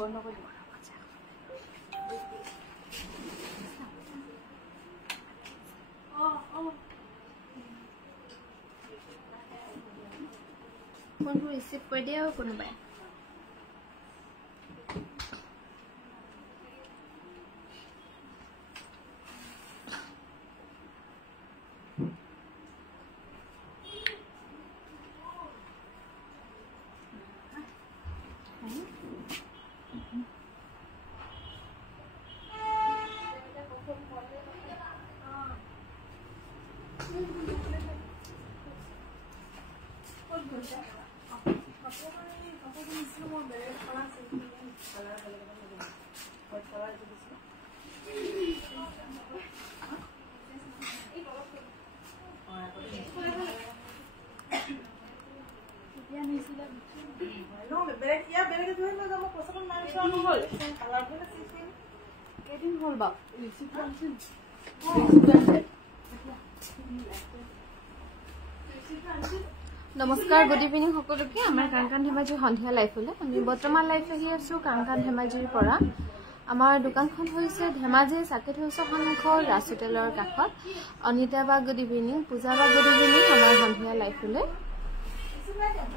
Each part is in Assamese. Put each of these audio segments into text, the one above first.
বন্ধ কৰে দিও ফোনটো ৰিচিভ কৰি দিয়া কোনোবাই নমস্কাৰ গুড ইভিনিং সকলোকে আমাৰ কানকান ধেমাজিৰ সন্ধিয়া লাইফলৈ আমি বৰ্তমান লাইফ আহি আছো কানকান ধেমাজিৰ পৰা আমাৰ দোকানখন হৈছে ধেমাজি সাকেত হাউচ সন্মুখৰ ৰাজ হোটেলৰ কাষত অনিতা বা গুড ইভিনিং পূজা বা গুড ইভিনিং আমাৰ সন্ধিয়া লাইফলৈ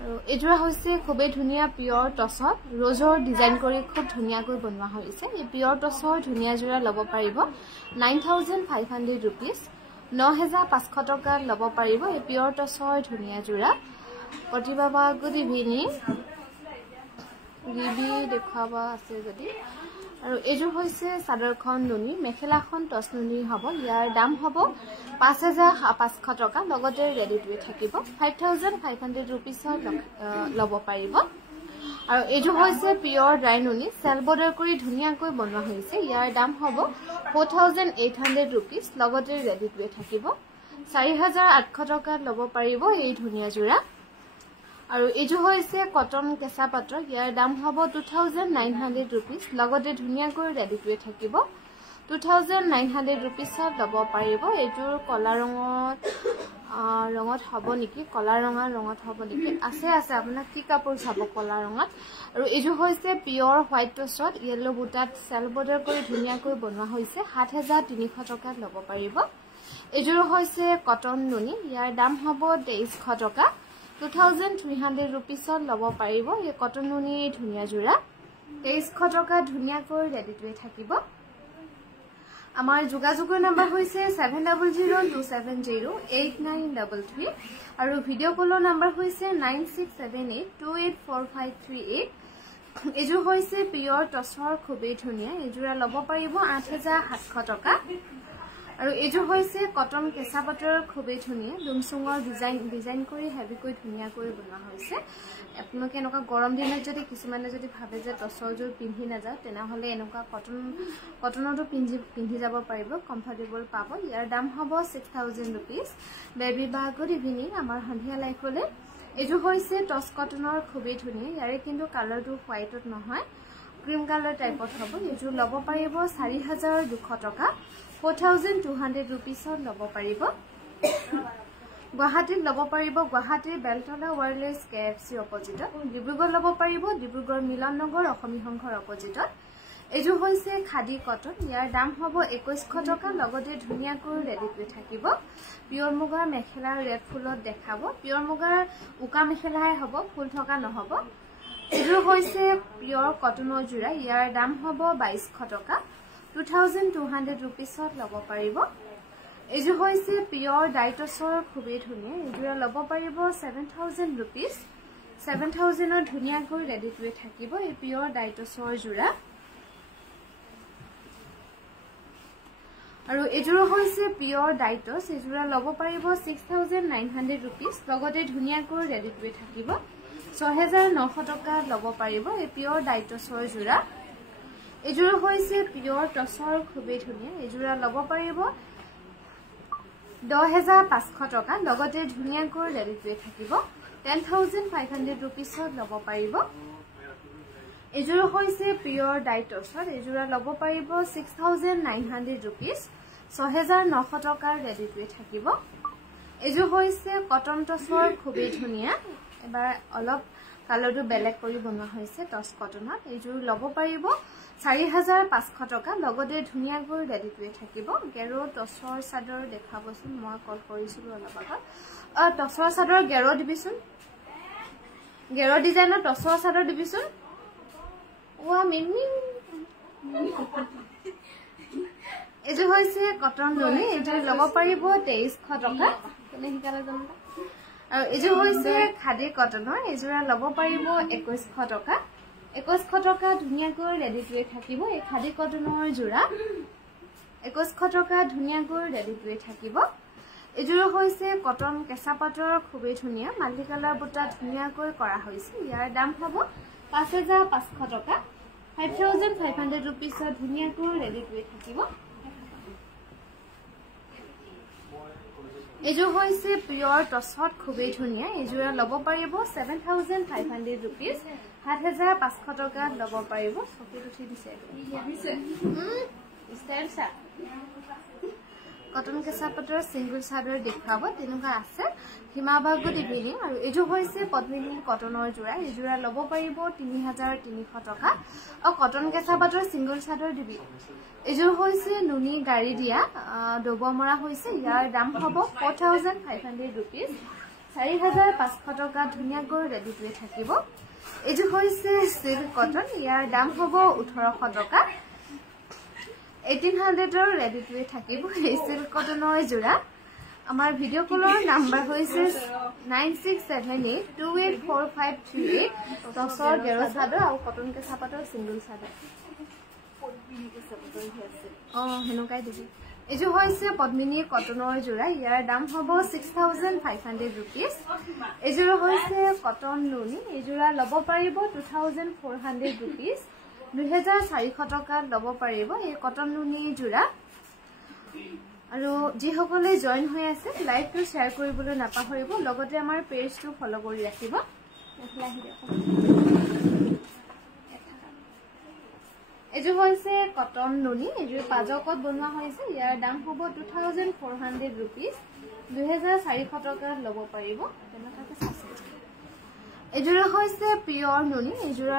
আৰু এজোৰা হৈছে খুবেই ধুনীয়া পিয়ৰ টছত ৰজৰ ডিজাইন কৰি খুব ধুনীয়াকৈ বনোৱা হৈছে এই পিয়ৰ টছৰ ধুনীয়া জোৰা ল'ব পাৰিব 9500 rupees 9500 টকা ল'ব পাৰিব এই পিয়ৰ টছৰ ধুনীয়া জোৰা প্ৰতিভা বা গুড ইভিনিং ৰিবি দেখাবা আছে যদি আৰু এজোৰ হৈছে চাদৰখন নুনি মেখেলাখন টছ নুনি হ'ব ইয়াৰ দাম হ'ব 5500 টকা লগতে ৰেডি টু থাকিব 5500 rupees ল'ব পাৰিব আৰু এজোৰ হৈছে পিয়ৰ ড্ৰাই নুনি সেল বৰ্ডাৰ কৰি ধুনীয়াকৈ বনোৱা হৈছে ইয়াৰ দাম হ'ব 4800 rupees লগতে ৰেডি টু থাকিব 4800 টকা ল'ব পাৰিব এই ধুনীয়া জোৰা আৰু এজো হৈছে কটন কেঁচা পাটৰ ইয়াৰ দাম হ'ব 2900 rupees লগতে ধুনীয়াকৈ ৰেডি টু থাকিব 2900 rupees ল'ব পাৰিব এজোৰ কলা ৰঙত হ'ব নেকি কলা ৰঙত হ'ব নেকি আছে আপোনাক কি কাপোৰ চাব কলা ৰঙত আৰু এজো হৈছে পিয়ৰ হোৱাইট টছত ইয়েলো বুটাত সেল বৰ্ডাৰ কৰি ধুনীয়াকৈ বনোৱা হৈছে 7300 টকা ল'ব পাৰিব এজোৰ হৈছে কটন নুনি ইয়াৰ দাম হ'ব 2300 টকা 2300 rupees ল'ব পাৰিব এই কটন নুনি ধুনীয়া জোৰা 2300 টকা ধুনীয়াকৈ ৰেডি টু থাকিব আমাৰ যোগাযোগৰ নম্বৰ হৈছে 7002708933 আৰু ভিডিঅ' কলৰ নম্বৰ হৈছে 9678284538 এজোৰ হৈছে পিয়ৰ টছৰ খুবেই ধুনীয়া এজোৰা ল'ব পাৰিব 8700 টকা আৰু এজোৰ হৈছে কটন কেঁচা পাটৰ খুবেই ধুনীয়া লুমসুঙৰ ডিজাইন কৰি হেভিকৈ ধুনীয়াকৈ বনোৱা হৈছে আপোনালোকে এনেকুৱা গৰম দিনত যদি কিছুমানে যদি ভাবে যে টছৰ জোৰ পিন্ধি নাযায় তেনেহলে এনেকুৱা কটনটো পিন্ধি যাব পাৰিব কমফৰ্টেবল পাব ইয়াৰ দাম হ'ব 6000 rupees বেবি বা গুড ইভিনিং আমাৰ সন্ধিয়া লাইফলৈ এজোৰ হৈছে টছ কটনৰ খুবেই ধুনীয়া ইয়াৰে কিন্তু কালাৰটো হোৱাইটত নহয় ক্ৰীম কালাৰ টাইপত হ'ব এজোৰ ল'ব পাৰিব 4200 টকা 4200 rupees ল'ব পাৰিব গুৱাহাটীত ল'ব পাৰিব গুৱাহাটীৰ বেলতলা ৱায়াৰলেছ KFC অপজিটত ডিব্ৰুগড় ল'ব পাৰিব ডিব্ৰুগড় মিলন নগৰ অসমী সংঘৰ অপজিটত এজোৰ হৈছে খাদী কটন ইয়াৰ দাম হ'ব 2100 টকা লগতে ধুনীয়াকৈ ৰেডি টু থাকিব পিয়ৰ মুগাৰ মেখেলা ৰেড ফুলত দেখাব পিয়ৰ মুগাৰ উকা মেখেলাহে হ'ব ফুল থকা নহ'ব এজোৰ হৈছে পিয়ৰ কটনৰ জোৰা ইয়াৰ দাম হ'ব 2200 টকা 2200 rupees ল'ব পাৰিব এজোৰ হৈছে পিয়ৰ ডাইটছৰ খুবেই ধুনীয়া এজোৰা ল'ব পাৰিব 7000 rupees 7000 ধুনীয়াকৈ ৰেডি টু থাকিব এই পিয়ৰ ডাইটছৰ জোৰা আৰু এজোৰ হৈছে পিয়ৰ ডাইটছ এজোৰা ল'ব পাৰিব 6900 rupees লগতে ধুনীয়াকৈ ৰেডি টু থাকিব 6900 টকা ল'ব পাৰিব এই পিয়ৰ ডাইটছৰ যোৰা এযোৰ হৈছে পিয়ৰ টছৰ খুবেই ধুনীয়া এযোৰা ল'ব পাৰিব 10500 টকা লগতে ধুনীয়াকৈ ৰেডিটুৱে থাকিব 10500 रुपीसত ল'ব পাৰিব এযোৰ হৈছে পিয়ৰ ডাইটছৰ এযোৰা ল'ব পাৰিব 6900 रुपीस 6900 টকাৰ ৰেডিটুৱে থাকিব এযোৰ হৈছে কটন টছৰ খুবেই ধুনীয়া এবাৰ অলপ কালাৰটো বেলেগ কৰি বনোৱা হৈছে টছ কটনত এযোৰ ল'ব পাৰিব 4500 টকা লগতে ধুনীয়াকৈ ৰেডিটুৱে থাকিব গেৰো টছৰ চাদৰ দেখাবচোন মই কল কৰিছিলো অলপ আগত টছৰ চাদৰ গেৰো দিবিচোন গেৰো ডিজাইনৰ টছৰ চাদৰ দিবিচোন ওয়া মিমি এযোৰ হৈছে কটন নুনি এযোৰ ল'ব পাৰিব 2300 টকা কোনে হিকালে জানো আৰু এযোৰ হৈছে খাদী কটনৰ এযোৰা ল'ব পাৰিব 2100 টকা 2100 টকা ধুনীয়াকৈ ৰেডিটুৱে থাকিব এই খাদী কটনৰ যোৰা 2100 টকা ধুনীয়াকৈ ৰেডিটুৱে থাকিব এযোৰ হৈছে কটন কেঁচা পাটৰ খুবেই ধুনীয়া মাল্টি কালাৰ বুটা ধুনীয়াকৈ কৰা হৈছে ইয়াৰ দাম হ'ব 5500 টকা 5500 रुपीसত ধুনীয়াকৈ ৰেডিটুৱে থাকিব এযোৰ হৈছে পিয়ৰ টছত খুবেই ধুনীয়া এযোৰা ল'ব পাৰিব 7500 रुपीस 7500 টকা ল'ব পাৰিব চকুত উঠি দিছে ষ্টাইলছা কটন কেঁচা পাটৰ সিঙ্গল চাদৰ দেখাব তেনেকুৱা আছে হিমাবাগুত ইভিনিং আৰু এযোৰ হৈছে পদ্মিনী কটনৰ যোৰা এযোৰা ল'ব পাৰিব 3300 টকা আৰু কটন কেঁচা পাটৰ সিঙ্গল চাদৰ দিবি এযোৰ হৈছে নুনি গাড়ী দিয়া ডবমৰা হৈছে ইয়াৰ দাম হ'ব 4500 रुपीस 4500 টকা ধুনীয়াকৈ ৰেডিটুৱে থাকিব এযোৰ হৈছে সিল্ক কটন ইয়াৰ দাম হ'ব 1800 টকা 1800 ৰেডিটুৱে থাকিব এই সিল্ক কটনৰ যোৰা আমাৰ ভিডিঅ' কলৰ নাম্বাৰ হৈছে 9678284538 টছৰ গেৰো চাদৰ আৰু কটন কেঁচা পাটৰ সিঙ্গল চাদৰ হেনুকাই দিবি এযোৰ হৈছে পদ্মিনী কটনৰ যোৰা ইয়াৰ দাম হ'ব 6500 रुपीस এযোৰ হৈছে কটন নুনি এযোৰা ল'ব পাৰিব 2400 रुपीस 2400 টকা ল'ব পাৰিব এই কটন নুনি যোৰা আৰু যিসকলে জয়েন হৈ আছে লাইভটো শেয়াৰ কৰিবলৈ নাপাহৰিব লগতে আমাৰ পেজটো ফলো কৰি ৰাখিব এযোৰ হৈছে কটন নুনি এযোৰ পাজকত বনোৱা হৈছে ইয়াৰ দাম হ'ব 2400 रुपीस 2400 টকা ল'ব পাৰিব তেনেকাকে চাইছে এযোৰ হৈছে পিয়ৰ নুনি এযোৰা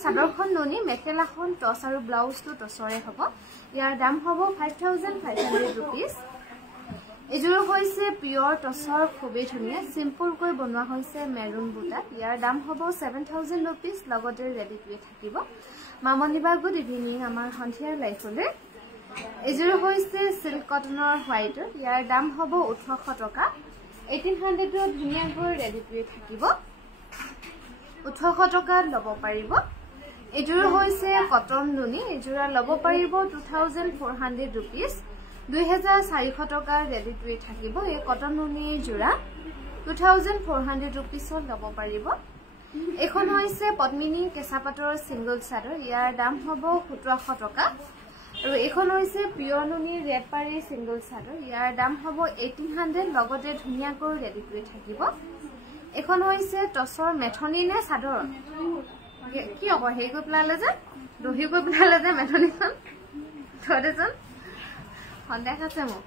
চাদৰখন নুনি মেখেলাখন টছ আৰু ব্লাউজটো টছৰে হ'ব ইয়াৰ দাম হ'ব 5500 रुपीस এযোৰ হৈছে পিয়ৰ টছৰ খুবেই ধুনীয়া সিম্পলকৈ বনোৱা হৈছে মেৰুন বুটা ইয়াৰ দাম হ'ব 7000 रुपीस লগতে ৰেডিটুৱে থাকিব মামনিবা গুড ইভিনিং আমাৰ সন্ধিয়াৰ লাইফলৈ এযোৰ হৈছে সিল্ক কটনৰ হোৱাইট ইয়াৰ দাম হ'ব 1800 টকা 1800 ধুনীয়াকৈ ৰেডিটুৱে থাকিব 1800 টকা ল'ব পাৰিব এযোৰ হৈছে কটন নুনি এযোৰা ল'ব পাৰিব 2400 रुपीस 2400 টকা ৰেডিটুৱে থাকিব এই কটন নুনি যোৰা 2400 रुपीसত ল'ব পাৰিব এখন হৈছে পদ্মিনী কেঁচা পাটৰ সিঙ্গল চাদৰ ইয়াৰ দাম হ'ব 1700 টকা আৰু এখন হৈছে পিয়ৰ নুনি ৰেপাৰী সিঙ্গল চাদৰ ইয়াৰ দাম হ'ব 1800 লগতে ধুনীয়াকৈ ৰেডিটুৱে থাকিব এখন হৈছে টছৰ মেথনি নে চাদৰ কি হ'ব হেই গৈ পেলালে যে দহি গৈ পেলালে যে মেথনিখন থৰেজন সন্দেহ আছে মোক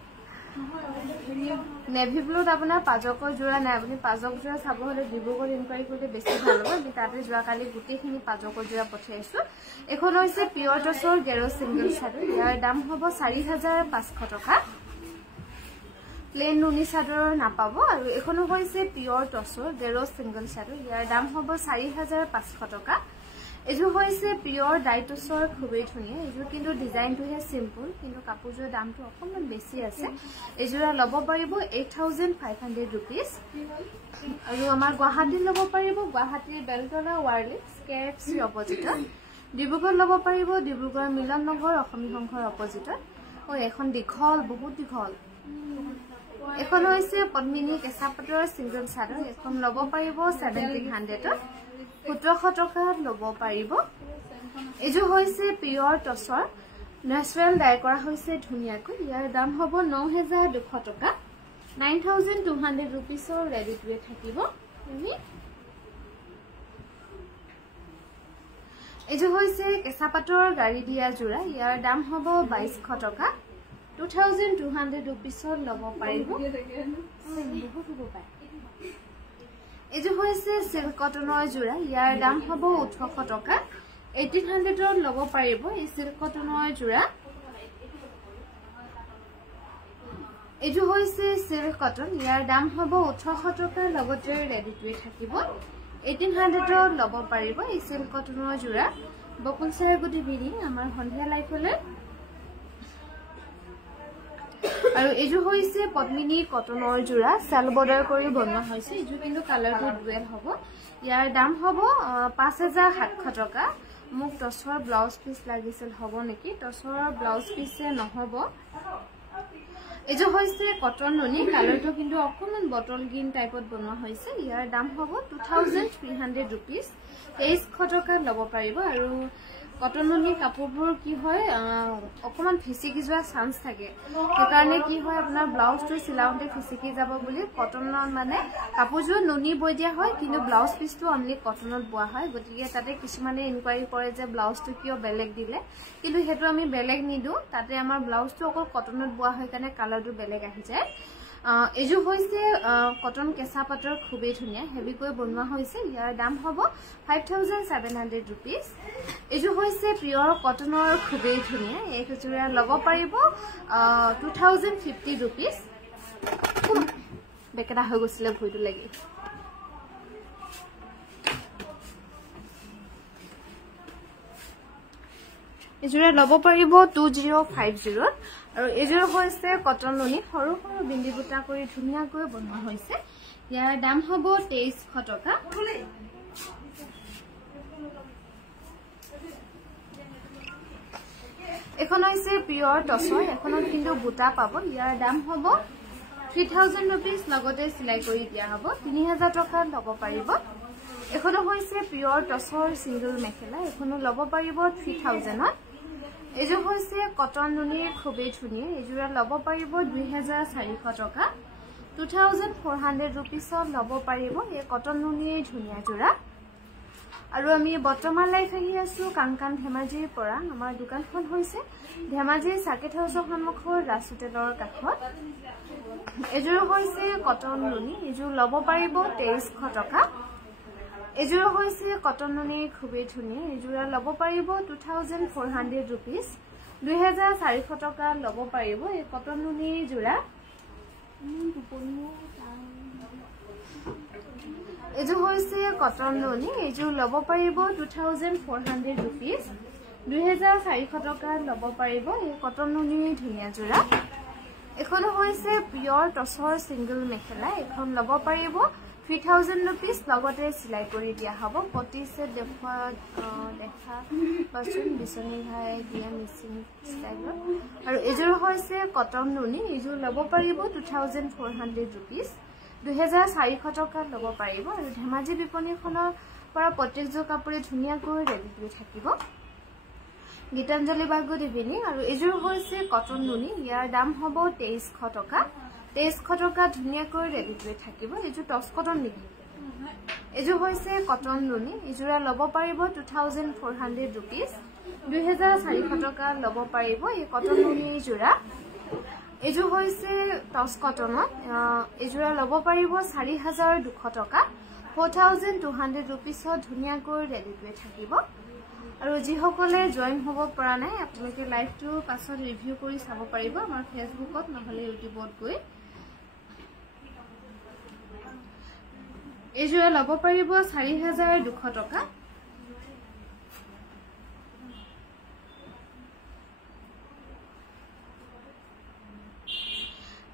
নেভি ব্লুত আপোনাৰ পাজকৰ যোৰা নাই আপুনি পাজক যোৰা চাব হলে ডিব্ৰুগড় ইনকুৱাৰী কৰিলে বেছি ভাল হ'ব আমি তাতে যোৱাকালি গোটেইখিনি পাজকৰ যোৰা পঠাইছো এখন হৈছে পিয়ৰ টছৰ গেৰো সিঙ্গল চাদৰ ইয়াৰ দাম হ'ব 4500 টকা প্লেন নুনি চাদৰ নাপাব আৰু এখনো হৈছে পিয়ৰ টছৰ গেৰো সিঙ্গল চাদৰ ইয়াৰ দাম হ'ব 4500 টকা এযোৰ হৈছে পিয়ৰ ডাইটছৰ খুবেই ধুনীয়া এযোৰ কিন্তু ডিজাইনটোহে সিম্পল কিন্তু কাপোৰযোৰ দামটো অকণমান বেছি আছে এযোৰা ল'ব পাৰিব 8500 रुपीस আৰু আমাৰ গুৱাহাটীত ল'ব পাৰিব গুৱাহাটীৰ বেলতলা ৱাৰলি স্কেপছৰ অপজিটত ডিব্ৰুগড় ল'ব পাৰিব ডিব্ৰুগড় মিলন নগৰ অসমী সংঘৰ অপজিটত এখন দীঘল বহুত দীঘল এখন হৈছে পদ্মিনী কেঁচা পাটৰ সিঙ্গল চাদৰ এখন লব পাৰিব 1700 1700 টকাত লব পাৰিব এজো হৈছে পিওৰ টসৰ ন্যাচাৰাল ডাই কৰা হৈছে ধুনিয়াকৈ ইয়াৰ দাম হ'ব 9200 টকা 9200 रुपीसৰ ৰেডি টু থাকিব এজো হৈছে কেঁচা পাটৰ গাড়ী দিয়া জোৰা ইয়াৰ দাম হ'ব 2200 টকা 2200 रुपीसৰ লব পাৰিব এজো হৈছে সিল্ক কটনৰ জোৰা ইয়াৰ দাম হ'ব 1800 টকা 1800 লব পাৰিব এই সিল্ক কটনৰ জোৰা এজো হৈছে সিল্ক কটন ইয়াৰ দাম হ'ব 1800 টকা লগতে ৰেডি টু থাকিব 1800 লব পাৰিব এই সিল্ক কটনৰ জোৰা বকুলচাৰ গুটি বিৰি আমাৰ সন্ধিয়া লাইফলে আৰু এজো হৈছে পদ্মিনী কটনৰ জোৰা সেল বৰ্ডাৰ কৰি বনোৱা হৈছে এজো কিন্তু কালাৰটো ডুৱেল হ'ব ইয়াৰ দাম হ'ব 5700 টকা মোক টসৰ ব্লাউজ পিস লাগিছিল হ'ব নেকি টসৰ ব্লাউজ পিসে নহব এজো হৈছে কটন নুনি কালাৰটো কিন্তু অকমান বটল গ্ৰীন টাইপত বনোৱা হৈছে ইয়াৰ দাম হ'ব 2300 रुपीस 2300 টকা লব পাৰিব আৰু কটন নুনি কাপোৰবোৰ কি হয় অকমান ফিসিকি যোৱা চান্স থাকে সেইকাৰণে কি হয় আপোনাৰ ব্লাউজটো সিলাউতে ফিসিকি যাব বুলি কটনৰ মানে কাপোৰযোৰ নুনি বৈ দিয়া হয় কিন্তু ব্লাউজ পিসটো অনলি কটনত বোৱা হয় গতিকে তাতে কিছুমানে ইনকুৱাৰি কৰে যে ব্লাউজটো কিয় বেলেগ দিলে কিন্তু হেতু আমি বেলেগ নিদু তাতে আমাৰ ব্লাউজটো অকল কটনত বোৱা হয় কাৰণে কালাৰটো বেলেগ আহি যায় এজো হৈছে কটন কেঁচা পাটৰ খুবেই ধুনিয়া হেভিকৈ বনোৱা হৈছে ইয়াৰ দাম হ'ব 5700 रुपीस এজো হৈছে পিওৰ কটনৰ খুবেই ধুনিয়া এক জোৰা লব পাৰিব 2050 रुपीस বেকেটা হৈ গৈছিল ভুইটো লাগি এজোৰা লব পাৰিব 2050 আৰু এজোৰা হৈছে কটন নুনি সৰু সৰু বিন্দি বুটা কৰি ধুনিয়াকৈ বনোৱা হৈছে ইয়াৰ দাম হ'ব 2300 টকা এখন হৈছে পিওৰ টসৰ এখনত কিন্তু বুটা পাব ইয়াৰ দাম হ'ব 3000 रुपीस লগতে সিলাই কৰি দিয়া হ'ব 3000 টকা লব পাৰিব এখন হৈছে পিওৰ টসৰ সিঙ্গল মেখেলা এখন লব পাৰিব 3000 এজো হৈছে কটন নুনিৰ খুবেই ধুনিয়া এজোৰা লব পাৰিব 2400 টকা 2400 रुपीस লব পাৰিব এই কটন নুনিৰ ধুনিয়া জোৰা আৰু আমি বৰ্তমান লাইফ আহি আছো কাংকান ধেমাজিৰ পৰা আমাৰ দোকানখন হৈছে ধেমাজিৰ সাকেট হাউছৰ সন্মুখৰ ৰাস্তাৰ কাষত এজোৰ হৈছে কটন নুনি এজোৰ লব পাৰিব 2300 টকা এজোৰ হৈছে কটন নুনিৰ খুবেই ধুনিয়া এজোৰা লব পাৰিব 2400 रुपीस 2400 টকা লব পাৰিব এই কটন নুনিৰ জোৰা এজো হৈছে কটন নুনি এজো লব পাৰিব 2400 रुपीस 2400 টকা লব পাৰিব এই কটন নুনিৰ ধুনিয়া জোৰা এখন হৈছে পিওৰ টসৰ সিঙ্গল মেখেলা এখন লব পাৰিব 3000 रुपीस লগতে সিলাই কৰি দিয়া হ'ব পটিছে দেখা বাসন বিছনি ঘাই দিয়া মেচিন ষ্টাইলত আৰু এজোৰ হৈছে কটন নুনি এজোৰ লব পাৰিব 2400 रुपीस 2400 টকা লব পাৰিব আৰু ধেমাজি বিপণীখনৰ পৰা প্ৰত্যেকযোৰ কাপোৰে ধুনিয়াকৈ ৰেডি কৰি থাকিব গীতাঞ্জলি বা গুড ইভিনিং আৰু এজোৰ হৈছে কটন নুনি ইয়াৰ দাম হ'ব 2300 টকা 2300 টকা ধুনিয়াকৈ ৰেডি কৰি থাকিব এজোৰ টস কটন নেকি এজোৰ হৈছে কটন নুনি এজোৰা লব পাৰিব 2400 रुपीस 2400 টকা লব পাৰিব এই কটন নুনিৰ জোৰা এজো হৈছে টস কটনত এজোৰা লব পাৰিব 4200 টকা 4200 रुपीस ধুনিয়াকৈ ৰেডি কৰি থাকিব আৰু যিসকলে জয়েন হ'ব পৰা নাই আপোনালোকে লাইভটো পাছত ৰিভিউ কৰি চাব পাৰিব আমাৰ ফেসবুকত নহলে ইউটিউবত গৈ এজোৰা লব পাৰিব 4200 টকা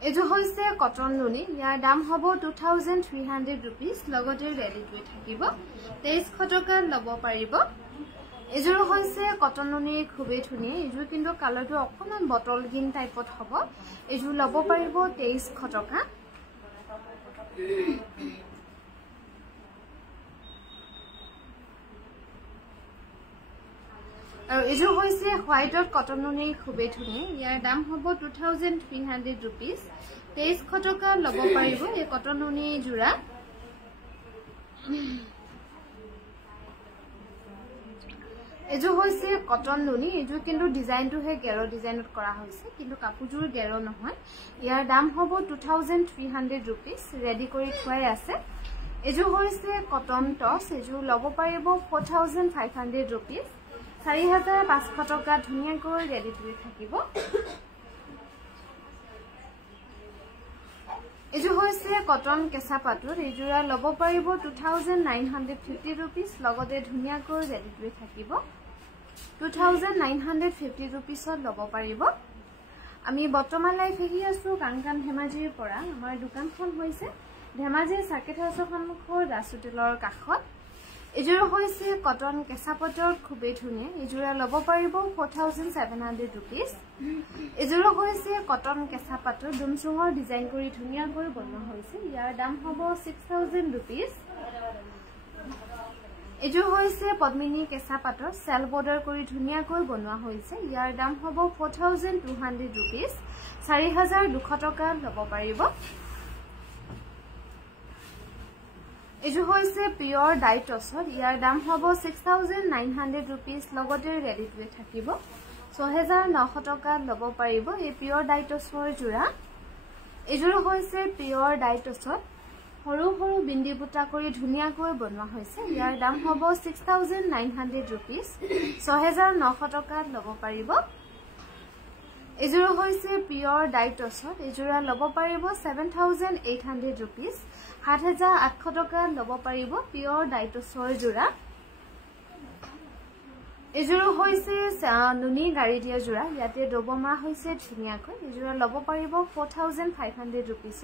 এজো হৈছে কটন নুনি ইয়াৰ দাম হ'ব 2300 रुपीस লগতে ৰেডি কৰি থাকিব 2300 টকা লব পাৰিব এযোৰ হৈছে কটন নুনিৰ খুবেই ধুনীয়া এযোৰ কিন্তু কালাৰটো অকণমান বটল গ্ৰীণ টাইপত হ'ব এযোৰ ল'ব পাৰিব 2300 টকা আৰু এযোৰ হৈছে হোৱাইটত কটন নুনিৰ খুবেই ধুনীয়া ইয়াৰ দাম হ'ব 2300 rupees 2300 টকা ল'ব পাৰিব এই কটন নুনি জোৰা এযোৰ হৈছে কটন নুনি এযোৰ কিন্তু ডিজাইনটো হে গেৰো ডিজাইনত কৰা হৈছে কিন্তু কাপোৰযোৰ গেৰো নহয় ইয়াৰ দাম হ'ব 2300 rupees ৰেডি কৰি থোৱাই আছে এযোৰ হৈছে কটন টছ এযোৰ ল'ব পাৰিব 4500 rupees 4500 টকা ধুনীয়াকৈ ৰেডি কৰি থাকিব এযোৰ হৈছে কটন কেঁচা পাটৰ এযোৰা ল'ব পাৰিব 2950 rupees লগতে ধুনীয়াকৈ ৰেডি কৰি থাকিব 2950 rupees ল'ব পাৰিব আমি বৰ্তমান লাইভ আহি আছো কাংকান ধেমাজিৰ পৰা আমাৰ দোকানখন হৈছে ধেমাজি সাৰ্কিট হাউছৰ সন্মুখৰ দাস হোটেলৰ কাষত এযোৰ হৈছে কটন কেঁচা পাটৰ খুবেই ধুনীয়া এযোৰা ল'ব পাৰিব 4700 rupees এযোৰ হৈছে কটন কেঁচা পাটৰ ডুমচুঙৰ ডিজাইন কৰি ধুনীয়াকৈ বনোৱা হৈছে ইয়াৰ দাম হ'ব 6000 rupees এযোৰ হৈছে পদ্মিনী কেঁচা পাটৰ সেল বৰ্ডাৰ কৰি ধুনীয়াকৈ বনোৱা হৈছে ইয়াৰ দাম হ'ব 4200 rupees 4200 টকা ল'ব পাৰিব এযোৰ হৈছে পিয়ৰ ডাইটছৰ ইয়াৰ দাম হ'ব 6900 rupees লগতে ৰেডি কৰি থাকিব 6900 টকা ল'ব পাৰিব এই পিয়ৰ ডাইটছৰ জোৰা এযোৰ হৈছে পিয়ৰ ডাইটছৰ সৰু সৰু বিন্দি বুটা কৰি ধুনীয়াকৈ বনোৱা হৈছে ইয়াৰ দাম হ'ব 6900 rupees 6900 টকা ল'ব পাৰিব এযোৰ হৈছে পিয়ৰ ডাইটছৰ এযোৰা ল'ব পাৰিব 7800 rupees 7800 টকা ল'ব পাৰিব পিয়ৰ ডাইটছৰ জোৰা এযোৰ হৈছে নুনি গাড়ী দিয়া জোৰা ইয়াতে ডবমা হৈছে ধুনীয়াকৈ এযোৰা ল'ব পাৰিব 4500 rupees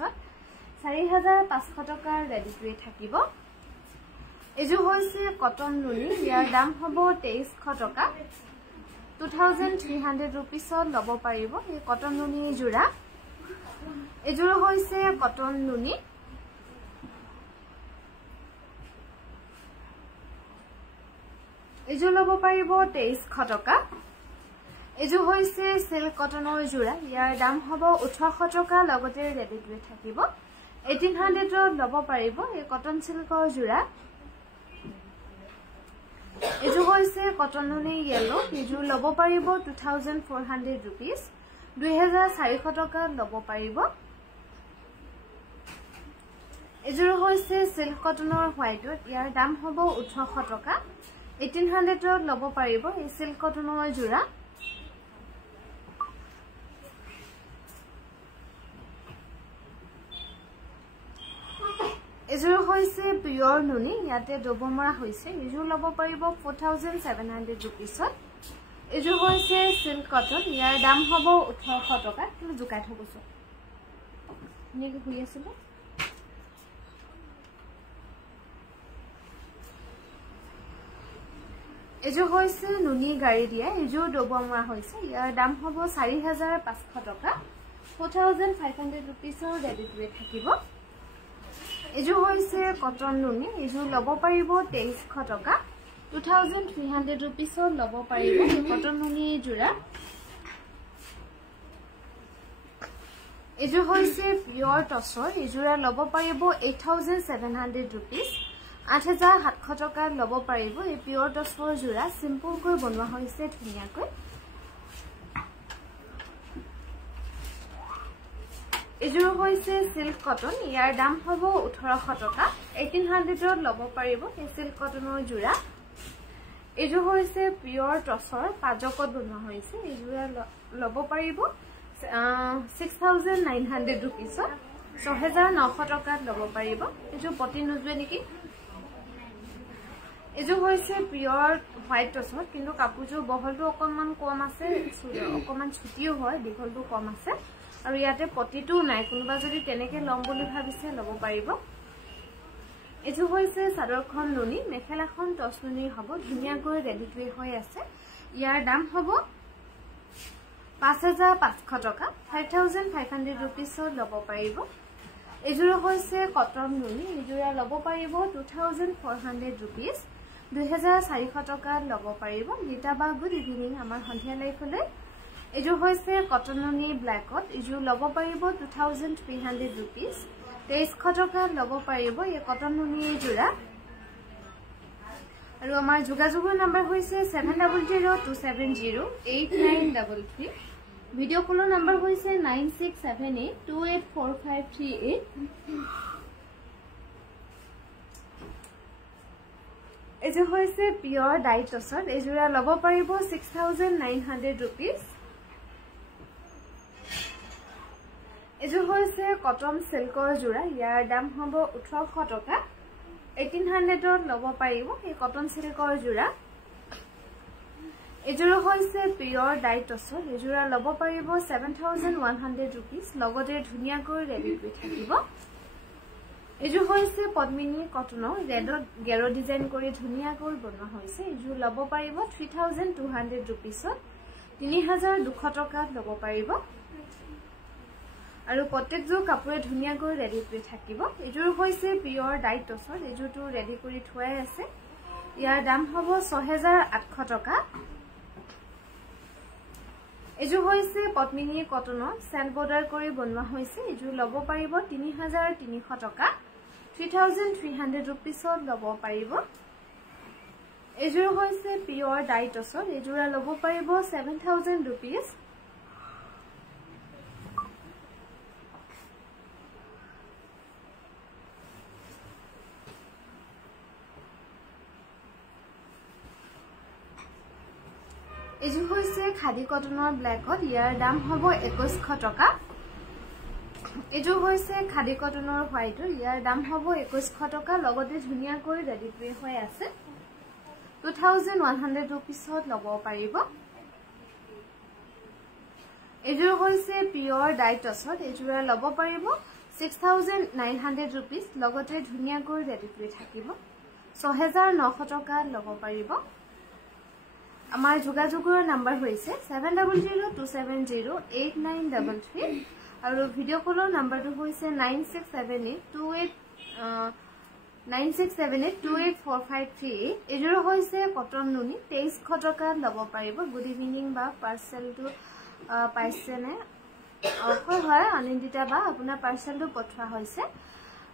4500 টকা ৰেডি কৰি থাকিব এযোৰ হৈছে কটন নুনি ইয়াৰ দাম হ'ব 2300 টকা 2300 rupees ল'ব পাৰিব এই কটন নুনি জোৰা এযোৰ হৈছে কটন নুনি এযোৰ ল'ব পাৰিব 2300 টকা এযোৰ হৈছে সিল্ক কটনৰ জোৰা ইয়াৰ দাম হ'ব 1800 টকা লগতে ৰেডি কৰি থাকিব 1800 ল'ব পাৰিব এই কটন সিল্কৰ জোৰা এযোৰ হৈছে কটন নুনি ইয়েলো এযোৰ ল'ব পাৰিব 2400 rupees 2400 টকা ল'ব পাৰিব এযোৰ হৈছে সিল্ক কটনৰ হোৱাইটত ইয়াৰ দাম হ'ব 1800 টকা 1800 ল'ব পাৰিব এই সিল্ক কটনৰ জোৰা এযোৰ হৈছে পিয়ৰ নুনি ইয়াতে ডবমৰা হৈছে এযোৰ ল'ব পাৰিব 4700 rupees এযোৰ হৈছে সিল্ক কটন ইয়াৰ দাম হ'ব 1800 টকা কিন্তু জুকাই থবছো নেকি হৈ আছিল এযোৰ হৈছে নুনি গাড়ী দিয়া এযোৰ ডবমৰা হৈছে ইয়াৰ দাম হ'ব 4500 টকা 4500 rupees ৰেডি কৰি থাকিব এযোৰ হৈছে কটন নুনি এযোৰ ল'ব পাৰিব 2300 টকা 2300 rupees ল'ব পাৰিব কটন নুনি জোৰা এযোৰ হৈছে পিয়ৰ টছৰ এযোৰা ল'ব পাৰিব 8700 rupees 8700 টকা ল'ব পাৰিব এই পিয়ৰ টছৰ জোৰা সিম্পলকৈ বনোৱা হৈছে ধুনীয়াকৈ এযোৰ হৈছে সিল্ক কটন ইয়াৰ দাম হ'ব 1800 টকা 1800 ল'ব পাৰিব এই সিল্ক কটনৰ জোৰা এযোৰ হৈছে পিয়ৰ টছৰ পাজকত বনোৱা হৈছে এযোৰা ল'ব পাৰিব 6900 rupees 6900 টকা ল'ব পাৰিব এযোৰ পটি নজুৱে নেকি এযোৰ হৈছে পিয়ৰ হোৱাইট টছৰ কিন্তু কাপোৰযোৰ বহলটো অকণমান কম আছে অকণমান ছুটিও হয় দীঘলটো কম আছে আৰু ইয়াতে পটিটো নাই কোনোবা যদি তেনেকে লম বুলি ভাবিছে ল'ব পাৰিব এজো হৈছে চাদৰখন নুনি মেখেলাখন টচ নুনি হ'ব ধুনিয়াকৈ ৰেডি টু হৈ আছে ইয়াৰ দাম হ'ব 5500 টকা 5500 रुपीसত লব পাৰিব এজোৰা হৈছে কটন নুনি এজোৰা লব পাৰিব 2400 रुपीस 2400 টকা লব পাৰিব গীতাবা গুড ইভিনিং আমাৰ সন্ধিয়া লাইফলৈ এজোৰ হৈছে কটন নুনি ব্ল্যাকত এজোৰ লব পাৰিব 2300 रुपीस 2300 টকা লব পাৰিব এই কটন নুনি এজোৰা আৰু আমাৰ যোগাযোগৰ নম্বৰ হৈছে 7002708933 ভিডিও কলৰ নম্বৰ হৈছে 9678284538 এজো হৈছে পিওৰ ডাইটছৰ এজোৰা লব পাৰিব 6900 रुपीस এজো হৈছে কটন সিল্কৰ জোৰা ইয়াৰ দাম হ'ব 1800 টকা 1800 লব পাৰিব এই কটন সিল্কৰ জোৰা এজোৰা হৈছে পিওৰ ডাইটছৰ এজোৰা লব পাৰিব 7100 रुपीस লগতে ধুনিয়াকৈ ৰেডি কৰি থাকিব এজো হৈছে পদ্মিনী কটনৰ ৰেডত গেৰো ডিজাইন কৰি ধুনিয়াকৈ বনোৱা হৈছে এজো লব পাৰিব 3200 रुपीसত 3200 টকা লব পাৰিব আৰু প্ৰত্যেকযোৰ কাপোৰে ধুনিয়াকৈ ৰেডি কৰি থাকিব এজোৰ হৈছে পিওৰ ডাইটছৰ এজোটো ৰেডি কৰি থোৱাই আছে ইয়াৰ দাম হ'ব 6800 টকা এজো হৈছে পদ্মিনী কটনৰ সেল বৰ্ডাৰ কৰি বনোৱা হৈছে এজো লব পাৰিব 3300 টকা 3300 रुपीसত লব পাৰিব এজোৰ হৈছে পিওৰ ডাইটছৰ এজোৰা লব পাৰিব 7000 रुपीस এজো হৈছে খাদি কটনৰ ব্ল্যাকত ইয়াৰ দাম হ'ব 2100 টকা এজো হৈছে খাদি কটনৰ হোৱাইটৰ ইয়াৰ দাম হ'ব 2100 টকা লগতে ধুনিয়াকৈ ৰেডি টু হৈ আছে 2100 रुपीसত লব পাৰিব এজো হৈছে পিওৰ ডাইটছৰ এজোৰা লব পাৰিব 6900 रुपीस লগতে ধুনিয়াকৈ ৰেডি কৰি থাকিব 6900 টকা লব পাৰিব আমাৰ যোগাযোগৰ নম্বৰ হৈছে 7002708933 আৰু ভিডিও কলৰ নম্বৰটো হৈছে 9678284538 এজোৰ হৈছে কটন নুনি 2300 টকা লব পাৰিব গুড ইভিনিং বা পাৰ্সেলটো পাইছেনে হয় অনিন্দিতা বা আপোনাৰ পাৰ্সেলটো পঠোৱা হৈছে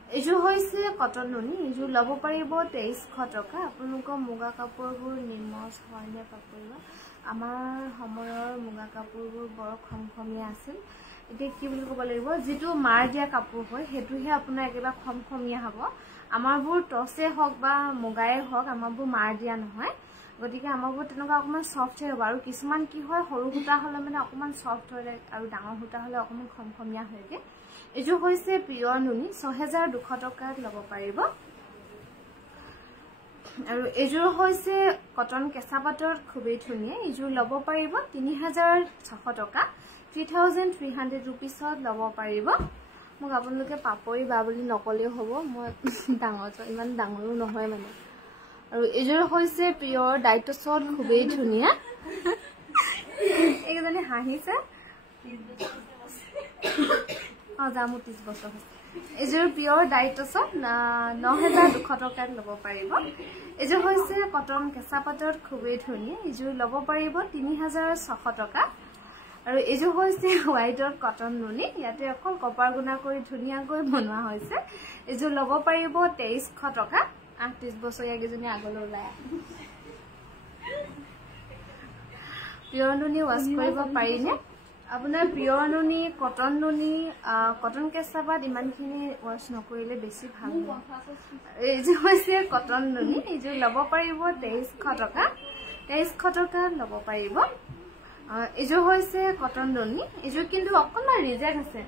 এজো হৈছে কটন নুনি এজো লব পাৰিব 2300 টকা আপোনালোকৰ মুগা কাপোৰবোৰ নিমজ হয়নে পাপৰিবা আমাৰ সময়ৰ মুগা কাপোৰবোৰ বৰ খমখমীয়া আছিল এতিয়া কি বুলি ক'ব লাগিব যেটো মাৰ দিয়া কাপোৰ হয় হেতুহে আপোনাৰ একেবা খমখমীয়া হ'ব আমাৰবোৰ টসে হক বা মুগায়ে হক আমাৰবোৰ মাৰ দিয়া নহয় গতিকে আমাৰবোৰ তেনেকুৱা অকমান সফট হ'ব আৰু কিছুমান কি হয় সৰু হুটা হলে মানে অকমান সফট হয় আৰু ডাঙৰ হুটা হলে অকমান খমখমীয়া হয়গে এজো হৈছে পিওৰ নুনি 6200 টকা লব পাৰিব আৰু এজো হৈছে কটন কেঁচা পাটৰ খুবেই ধুনিয়া এজো লব পাৰিব 3600 টকা 3300 रुपीसত লব পাৰিব মোক আপোনালোকে পাপৰি বা বুলি নকলেও হ'ব মই ডাঙৰ ইমান ডাঙৰো নহয় মানে আৰু এজোৰ হৈছে পিওৰ ডাইটছৰ খুবেই ধুনিয়া এইজনে হাঁহিছে জামু 30 বছৰ হৈছে এজোৰ পিওৰ ডাইটছৰ 9200 টকা লব পাৰিব এজোৰ হৈছে কটন কেঁচা পাটৰ খুবেই ধুনিয়া এজোৰ লব পাৰিব 3600 টকা আৰু এজো হৈছে হোৱাইটৰ কটন নুনি ইয়াতে অকল কপাৰ গুণা কৰি ধুনিয়াকৈ বনোৱা হৈছে এজো লব পাৰিব 2300 টকা 38 বছৰীয়া গেজনী আগলৈ ওলাই পিওৰ নুনি ওয়াশ কৰিব পাৰিনে আপোনাৰ পিওৰ নুনি কটন কেঁচাপাত ইমানখিনি ওয়াশ নকৰিলে বেছি ভাল এজো হৈছে কটন নুনি এজো লব পাৰিব 2300 টকা 2300 টকা লব পাৰিব এজো হৈছে কটন নুনি এজো কিন্তু অকমান ৰিজেক্ট আছে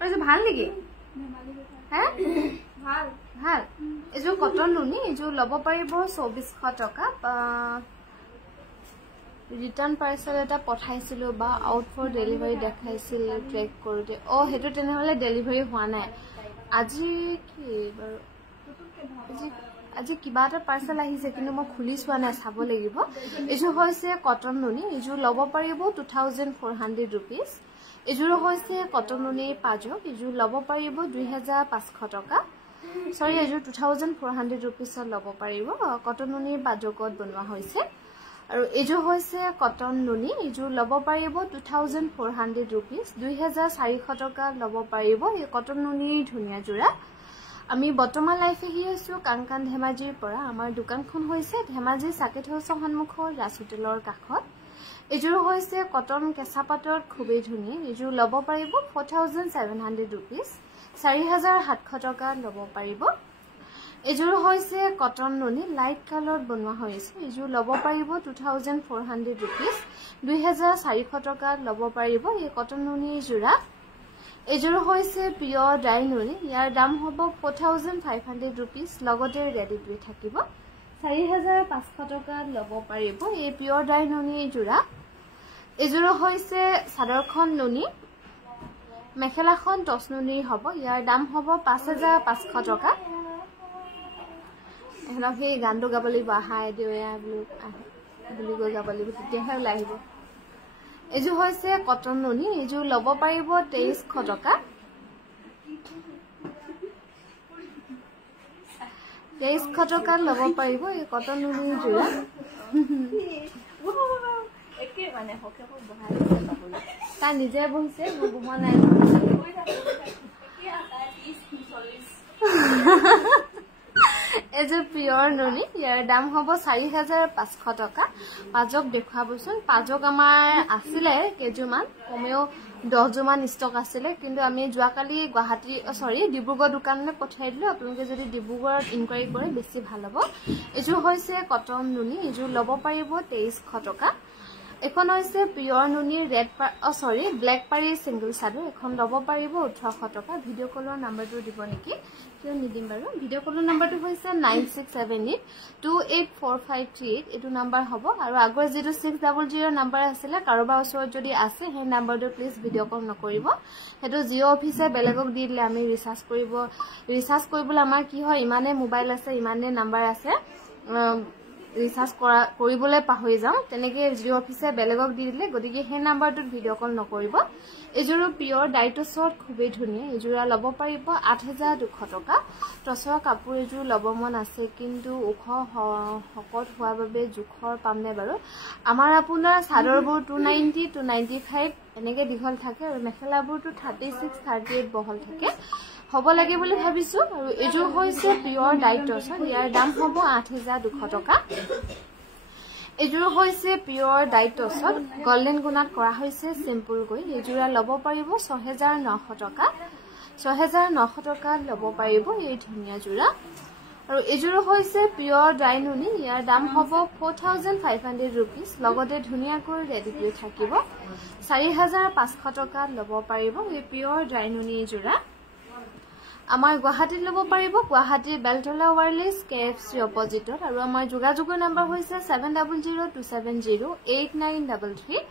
এজো ভাল নেকি হ্যাঁ ভাল ভাল এজো কটন নুনি এজো লব পাৰিব 2400 টকা ৰিটাৰ্ণ পাৰ্চেল এটা পঠাইছিলো বা আউট ফৰ ডেলিভাৰী দেখাইছিল ট্ৰেক কৰোতে হেতু তেনেহলে ডেলিভাৰী হোৱা নাই আজি কি বাৰু আজি কিবা এটা পাৰ্চেল আহিছে কিন্তু মই খুলি চোৱা নাই চাব লাগিব এজু হৈছে কটন নুনি এজু লব পাৰিব 2400 rupees এজু হৈছে কটন নুনি পাজক এজু লব পাৰিব 2500 টকা সৰি এজু 2400 rupees লব পাৰিব কটন নুনি পাজকত বনোৱা হৈছে আৰু এজু হৈছে কটন নুনি এজু লব পাৰিব 2400 rupees 2400 টকা লব পাৰিব এই কটন নুনি ধুনিয়া জোৰা আমি বৰ্তমান লাইফে হি আছো কানকান ধেমাজিৰ পৰা আমাৰ দোকানখন হৈছে ধেমাজি সাকেত হাউস সন্মুখৰ ৰাজ হোটেলৰ কাষত এজুৰ হৈছে কটন কেঁচাপাতৰ খুবেই ধুনিয়া এজুৰ লব পাৰিব 4700 rupees 4700 টকা লব পাৰিব এজুৰ হৈছে কটন নুনি লাইট কালাৰত বনোৱা হৈছে এজুৰ লব পাৰিব 2400 rupees 2400 টকা লব পাৰিব এই কটন নুনি জোৰা এজুৰ হৈছে পিয়ৰ ডাই নুনি ইয়াৰ দাম হ'ব 4500 rupees লগতে ৰেডি টু থাকিব 4500 টকা লব পাৰিব এই পিয়ৰ ডাই নুনি জোৰা এজুৰ হৈছে সাদৰখন নুনি মেখেলাখন টচ নুনি হ'ব ইয়াৰ দাম হ'ব 5500 টকা এখনক এই গানটো গাবলৈ বাহাই দেয়া বুলি গৈ গাবলৈ তেতিয়াহে লাগিব এজু হৈছে কটন নুনি এজু লব পাৰিব 2300 টকা 2300 টকা লব পাৰিব এই কটন নুনি জোৰা একে মানে হকে বহাই দিছে তা নিজে বহিছে মই বহা নাই এজু পিয়ৰ নুনি ইয়াৰ দাম হ'ব 4500 টকা পাজক দেখাবচোন পাজক আমাৰ আছিল কেজুমান কমেও 10 জমান ষ্টক আছিল কিন্তু আমি যোৱাকালি গুৱাহাটী সৰি ডিব্ৰুগড় দোকানলৈ পঠাই দিলো আপোনালোকে যদি ডিব্ৰুগড়ত ইনকুৱাৰি কৰে বেছি ভাল হ'ব এজু হৈছে কটন নুনি এজু লব পাৰিব 2300 টকা এখন হৈছে পিয়ৰ নুনি ৰেড সৰি ব্লেক পাৰি সিঙ্গল চাদৰ এখন লব পাৰিব 1800 টকা ভিডিও কলৰ নাম্বাৰটো দিব নেকি কিয় নিদিম বাৰু ভিডিও কলৰ নাম্বাৰটো হৈছে 9678284538 এটো নাম্বাৰ হ'ব আৰু আগৰ যেটো 600 নাম্বাৰ আছিল কাৰোবাৰ ওচৰত যদি আছে সেই নাম্বাৰটো প্লিজ ভিডিও কল নকৰিব হেতু জিও অফিসে বেলেগক দি দিলে আমি ৰিচাৰ্জ কৰিবলৈ আমাৰ কি হয় ইমানে মোবাইল আছে ইমানে নাম্বাৰ আছে ৰিচাৰ্জ কৰিবলৈ পাহৰি যাওঁ তেনেকে জিও অফিসে বেলেগক দি দিলে গতিকে সেই নাম্বাৰটোত ভিডিও কল নকৰিব এজুৰ পিয়ৰ ডাইটছত খুবেই ধুনিয়া এজুৰা লব পাৰিব 8200 টকা টছৰ কাপোৰ এজুৰ লব মন আছে কিন্তু ওখ হকত হোৱা বাবে জুখৰ পামনে বাৰু আমাৰ আপোনাৰ চাদৰবোৰ 290 295 এনেকে দীঘল থাকে আৰু মেখেলাবোৰটো 36 38 বহল থাকে হ'ব লাগে বুলি ভাবিছো আৰু এজুৰ হৈছে পিয়ৰ ডাইটছত ইয়াৰ দাম হ'ব 8200 টকা এজুৰ হৈছে পিয়ৰ ডাইটছত গোল্ডেন গুণাত কৰা হৈছে সিম্পল গৈ এজুৰা লব পাৰিব 6900 টকা 6900 টকা লব পাৰিব এই ধুনিয়া জোৰা আৰু এজুৰ হৈছে পিয়ৰ ডাই নুনি ইয়াৰ দাম হ'ব 4500 rupees লগতে ধুনিয়াকৈ ৰেডি কৰি থাকিব 4500 টকা লব পাৰিব এই পিয়ৰ ডাই নুনি জোৰা আমাৰ গুৱাহাটীত লব পাৰিব গুৱাহাটীৰ বেলতলা ওয়াৰলেস কেএফসি অপজিটত আৰু আমাৰ যোগাযোগৰ নম্বৰ হৈছে 7002708933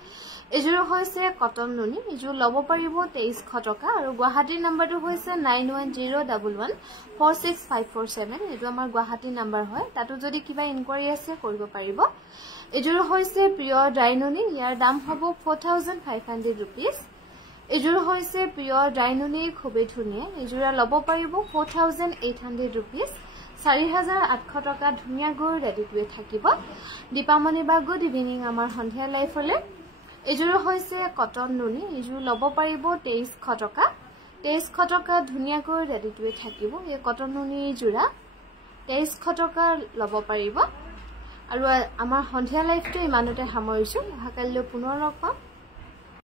এজুৰ হৈছে কটন নুনি এজু লব পাৰিব 2300 টকা আৰু গুৱাহাটীৰ নম্বৰটো হৈছে 9101146547 এটো আমাৰ গুৱাহাটীৰ নম্বৰ হয় তাতো যদি কিবা ইনকুৱাৰি আছে কৰিব পাৰিব এজুৰ হৈছে পিয়ৰ ডাই নুনি ইয়াৰ দাম হ'ব 4500 rupees এজুৰ হৈছে পিয়ৰ ডাই নুনি খুবেই ধুনিয়া এজুৰা লব পাৰিব 4800 rupees 4800 টকা ধুনিয়া গৈ ৰেডি কৰি থাকিব দীপামণি বা গুড ইভিনিং আমাৰ সন্ধিয়া লাইফলে এজুৰ হৈছে কটন নুনি এজুৰ লব পাৰিব 2300 টকা 2300 টকা ধুনিয়া গৈ ৰেডি কৰি থাকিব এই কটন নুনি জোৰা 2300 টকা লব পাৰিব আৰু আমাৰ সন্ধিয়া লাইফটো ইমানতে সামৰিছো অহাকালিলৈ পুনৰ লগ পাম